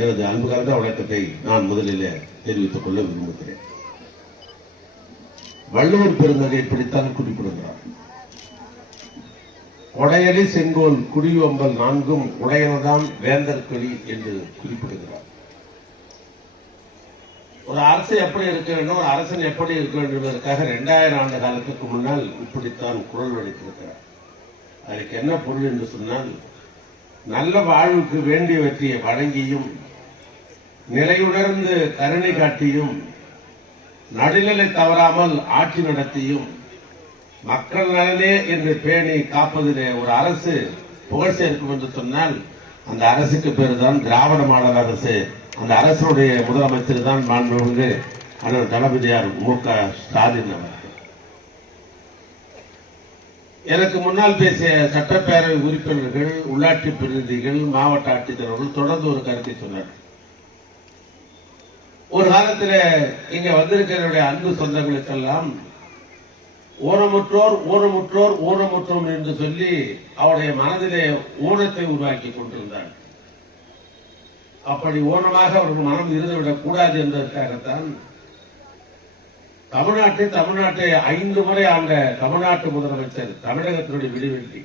எனது அன்பு கலந்த வணக்கத்தை நான் முதலில் தெரிவித்துக் கொள்ள விரும்புகிறேன். வள்ளுவர் பெருந்தகை இப்படித்தான் குறிப்பிடுகிறார். உடையலி செங்கோல் குடிவம்பல் நான்கும் உடையனதான் வேந்தர் கொடி என்று குறிப்பிடுகிறார். ஒரு அரசு எப்படி இருக்க வேண்டும் ஒரு அரசன் எப்படி இருக்க வேண்டும் என்பதற்காக இரண்டாயிரம் ஆண்டு காலத்துக்கு முன்னால் இப்படித்தான் குரல் வடித்திருக்கிறார் அதுக்கு என்ன பொருள் என்று சொன்னால் நல்ல வாழ்வுக்கு வேண்டியவற்றை வழங்கியும் நிலையுணர்ந்து கருணை காட்டியும் நடுநிலை தவறாமல் ஆட்சி நடத்தியும் மக்கள் நலனே என்று பேணி காப்பதிலே ஒரு அரசு புகழ் சேர்க்கும் என்று சொன்னால் அந்த அரசுக்கு பேர் தான் திராவிட மாடல் அரசு. அந்த அரசுடைய முதலமைச்சர் தான் மாண்புமிகு அண்ணன் தளபதியார் மு. க. ஸ்டாலின் அவர்கள். எனக்கு முன்னால் பேசிய சட்டப்பேரவை உறுப்பினர்கள் உள்ளாட்சி பிரதிநிதிகள் மாவட்ட ஆட்சித்தலைவர்கள் தொடர்ந்து ஒரு கருத்தை சொன்னார்கள். ஒரு காலத்துல இங்க வந்திருக்கிற அன்பு சொந்தங்களுக்கெல்லாம் ஊனமுற்றோர் ஊனமுற்றோர் ஊனமுற்றோம் என்று சொல்லி அவருடைய மனதிலே ஊனத்தை உருவாக்கி கொண்டிருந்தார். அப்படி ஊனமாக அவர்கள் மனம் இருந்துவிடக் கூடாது என்பதற்காகத்தான் தமிழ்நாட்டை தமிழ்நாட்டை ஐந்து முறை ஆண்ட தமிழ்நாட்டு முதலமைச்சர் தமிழகத்தினுடைய விடுவெள்ளி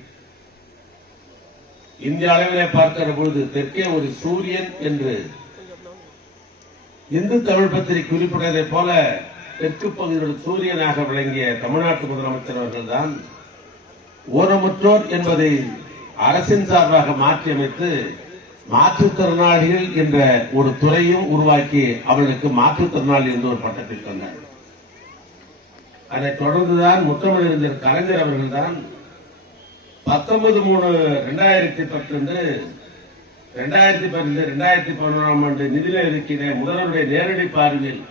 இந்திய அளவிலே பார்க்கிற பொழுது தெற்கே ஒரு சூரியன் என்று இந்து தமிழ் பத்திரிகை குறிப்பிட்டதை போல தெற்கு பகுதியில் சூரியனாக விளங்கிய தமிழ்நாட்டு முதலமைச்சர் அவர்கள்தான் ஊனமுற்றோர் என்பதை அரசின் சார்பாக மாற்றியமைத்து மாற்றுத்திறனாளிகள் என்ற ஒரு துறையும் உருவாக்கி அவர்களுக்கு மாற்றுத்திறனாளி என்று ஒரு பட்டத்தை தந்தார் அதைத் தொடர்ந்துதான் முத்தமிழறிஞர் கலைஞர் அவர்கள்தான் பத்தொன்பது மூணு ரெண்டாயிரத்தி பத்து ரெண்டாயிரத்தி பன்னெண்டு ரெண்டாயிரத்தி பதினொன்றாம் ஆண்டு நிதிநிலை இருக்கிற முதல்வருடைய நேரடி பார்வையில்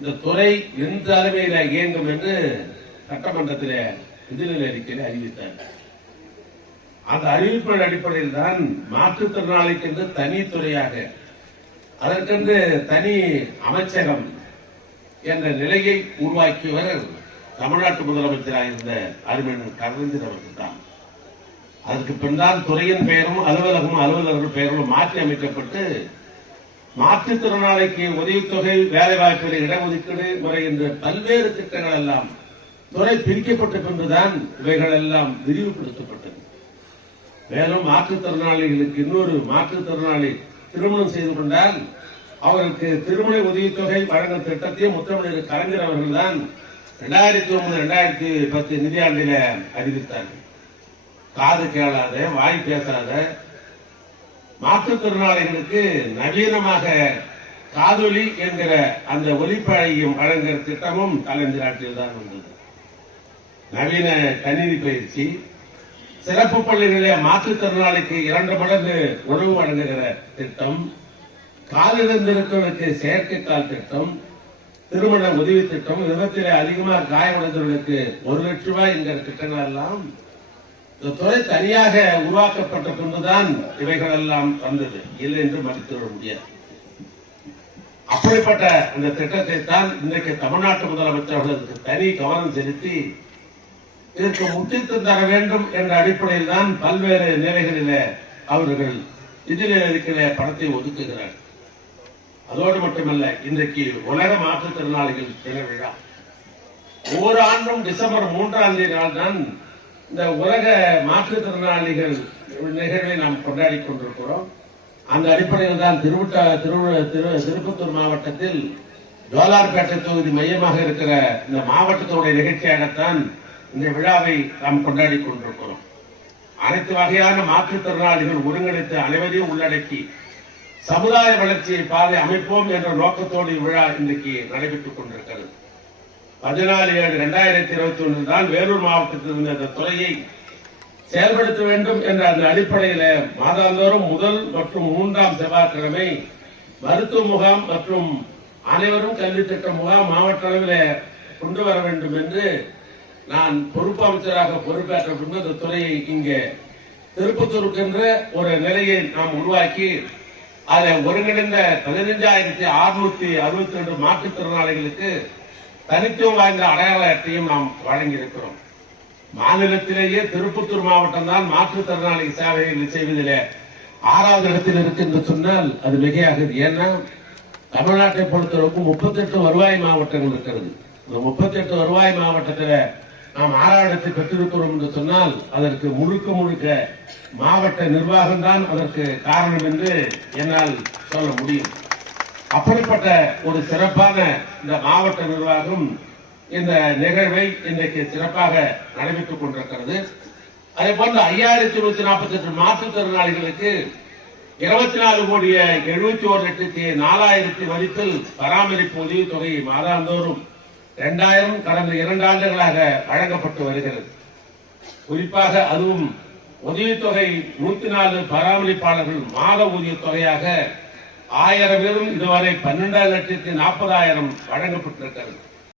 இந்த துறை எந்த அளவையில் இயங்கும் என்று சட்டமன்றத்தில் நிதிநிலை அறிக்கையில் அறிவித்தார் அந்த அறிவிப்பின் அடிப்படையில் தான் மாற்றுத்திறனாளிக்கென்று தனி துறையாக அதற்கென்று தனி அமைச்சகம் என்ற நிலையை உருவாக்கியவர் தமிழ்நாட்டு முதலமைச்சராக இருந்த அருமையன் கலைஞர் அவர்கள் தான். அதற்கு பின்னால் துறையின் பெயரும் அலுவலகம் அலுவலர்கள் பெயரும் மாற்றி அமைக்கப்பட்டு மாற்றுத்திறனாளிக்கு உதவித்தொகை வேலைவாய்ப்புகளை இடஒதுக்கீடு முறை என்ற பல்வேறு திட்டங்கள் எல்லாம் துறை பிரிக்கப்பட்ட பின்புதான் இவைகள் எல்லாம் விரிவுபடுத்தப்பட்டது. மேலும் மாற்றுத்திறனாளிகளுக்கு இன்னொரு மாற்றுத்திறனாளி திருமணம் செய்து கொண்டால் அவர்களுக்கு திருமண உதவித்தொகை வழங்கும் திட்டத்தையும் முத்தமிழர் கலைஞர் அவர்கள் தான் இரண்டாயிரத்தி ஒன்பது இரண்டாயிரத்தி பத்து நிதியாண்டில அறிவித்தார்கள். காது கேளாத வாய் பேசாத மாற்றுத்திறனாளிகளுக்கு நவீனமாக காதொலி என்கிற அந்த ஒலிப்பழையும் வழங்குகிற திட்டமும் கலைஞர் ஆட்சியில் தான் வந்தது. நவீன கணினி பயிற்சி சிறப்பு பள்ளிகளிலே மாற்றுத்திறனாளிக்கு இரண்டு மடங்கு உணவு வழங்குகிற திட்டம் காலிழந்திருக்கிறவர்களுக்கு செயற்கைக்கால் திட்டம் திருமண உதவி திட்டம் விபத்திலே அதிகமாக காயமடைந்தவர்களுக்கு ஒரு லட்சம் ரூபாய் என்கிற திட்டங்கள் எல்லாம் இந்த துறை தனியாக உருவாக்கப்பட்ட பின்புதான் இவைகள் எல்லாம் வந்தது. இல்லை என்று மறுத்துவிட முடியாது. அப்படிப்பட்ட அந்த திட்டத்தை தான் இன்றைக்கு தமிழ்நாட்டு முதலமைச்சர் அவர்களுக்கு தனி கவனம் செலுத்தி இதற்கு முக்கியத்துவம் தர வேண்டும் என்ற அடிப்படையில் தான் பல்வேறு நிலைகளிலே அவர்கள் இதில் இருக்கிற பணத்தை ஒதுக்குகிறார் அதோடு மட்டுமல்ல இன்றைக்கு உலக மாற்றுத்திறனாளிகள் தின விழா. ஒவ்வொரு ஆண்டும் டிசம்பர் மூன்றாம் தேதி நாள் தான் இந்த உலக மாற்றுத்திறனாளிகள் நிகழ்வை நாம் கொண்டாடி கொண்டிருக்கிறோம். அந்த அடிப்படையில் தான் திருவிட்டா திரு திருப்பத்தூர் மாவட்டத்தில் ஜோலார்பேட்டை தொகுதி மையமாக இருக்கிற இந்த மாவட்டத்தோடைய நிகழ்ச்சியாகத்தான் இந்த விழாவை நாம் கொண்டாடி கொண்டிருக்கிறோம். அனைத்து வகையான மாற்றுத்திறனாளிகள் ஒருங்கிணைத்து அனைவரையும் உள்ளடக்கி சமுதாய வளர்ச்சியை பாதை அமைப்போம் என்ற நோக்கத்தோடு இவ்விழா இன்றைக்கு நடைபெற்றுக் கொண்டிருக்கிறது. பதினாலு ஏழு இரண்டாயிரத்தி இருபத்தி ஒன்று தான் வேலூர் மாவட்டத்தில் இருந்த அந்த துறையை செயல்படுத்த வேண்டும் என்ற அந்த அடிப்படையில மாதாந்தோறும் முதல் மற்றும் மூன்றாம் செவ்வாய்க்கிழமை மருத்துவ முகாம் மற்றும் அனைவரும் கல்வி திட்ட முகாம் மாவட்ட அளவில் கொண்டு வர வேண்டும் என்று நான் பொறுப்பு அமைச்சராக பொறுப்பேற்ற பின்பு துறையை இங்கே திருப்பத்தூருக்கென்ற ஒரு நிலையை நாம் உருவாக்கி அதை ஒருங்கிணைந்த பதினைஞ்சாயிரத்தி அறுநூத்தி அறுபத்தி ரெண்டு மாற்றுத்திறனாளிகளுக்கு தனித்துவம் வாய்ந்த அடையாள அட்டையும் நாம் வழங்கியிருக்கிறோம். மாநிலத்திலேயே திருப்பத்தூர் மாவட்டம் தான் மாற்றுத்திறனாளி சேவைகள் செய்வதிலே ஆறாவது இடத்தில் இருக்கு என்று சொன்னால் அது மிகையாகுது. ஏன்னா தமிழ்நாட்டை பொறுத்தளவுக்கு முப்பத்தெட்டு வருவாய் மாவட்டங்கள் இருக்கிறது. இந்த முப்பத்தெட்டு வருவாய் மாவட்டத்தில் நாம் ஆறாவது இடத்தை பெற்றிருக்கிறோம் என்று சொன்னால் அதற்கு முழுக்க முழுக்க மாவட்ட நிர்வாகம் தான் அதற்கு காரணம் என்று என்னால் சொல்ல முடியும். அப்படிப்பட்ட ஒரு சிறப்பான இந்த மாவட்ட நிர்வாகம் இந்த நிகழ்வை இன்றைக்கு சிறப்பாக நடைபெற்றுக் கொண்டிருக்கிறது. அதே போன்று ஐயாயிரத்தி நூத்தி நாற்பத்தி எட்டு மாற்றுத்திறனாளிகளுக்கு இருபத்தி நாலு கோடிய எழுபத்தி ஒரு லட்சத்தி நாலாயிரத்தி மதிப்பில் பராமரிப்பு உதவி தொகை மாதாந்தோறும் இரண்டாயிரம் கடந்த இரண்டு ஆண்டுகளாக வழங்கப்பட்டு வருகிறது. குறிப்பாக அதுவும் உதவித்தொகை நூத்தி நாலு பராமரிப்பாளர்கள் மாத ஊதிய தொகையாக ஆயிரம் பேரும் இதுவரை பன்னெண்டாயிரம் லட்சத்தி நாற்பதாயிரம் வழங்கப்பட்டிருக்கிறது.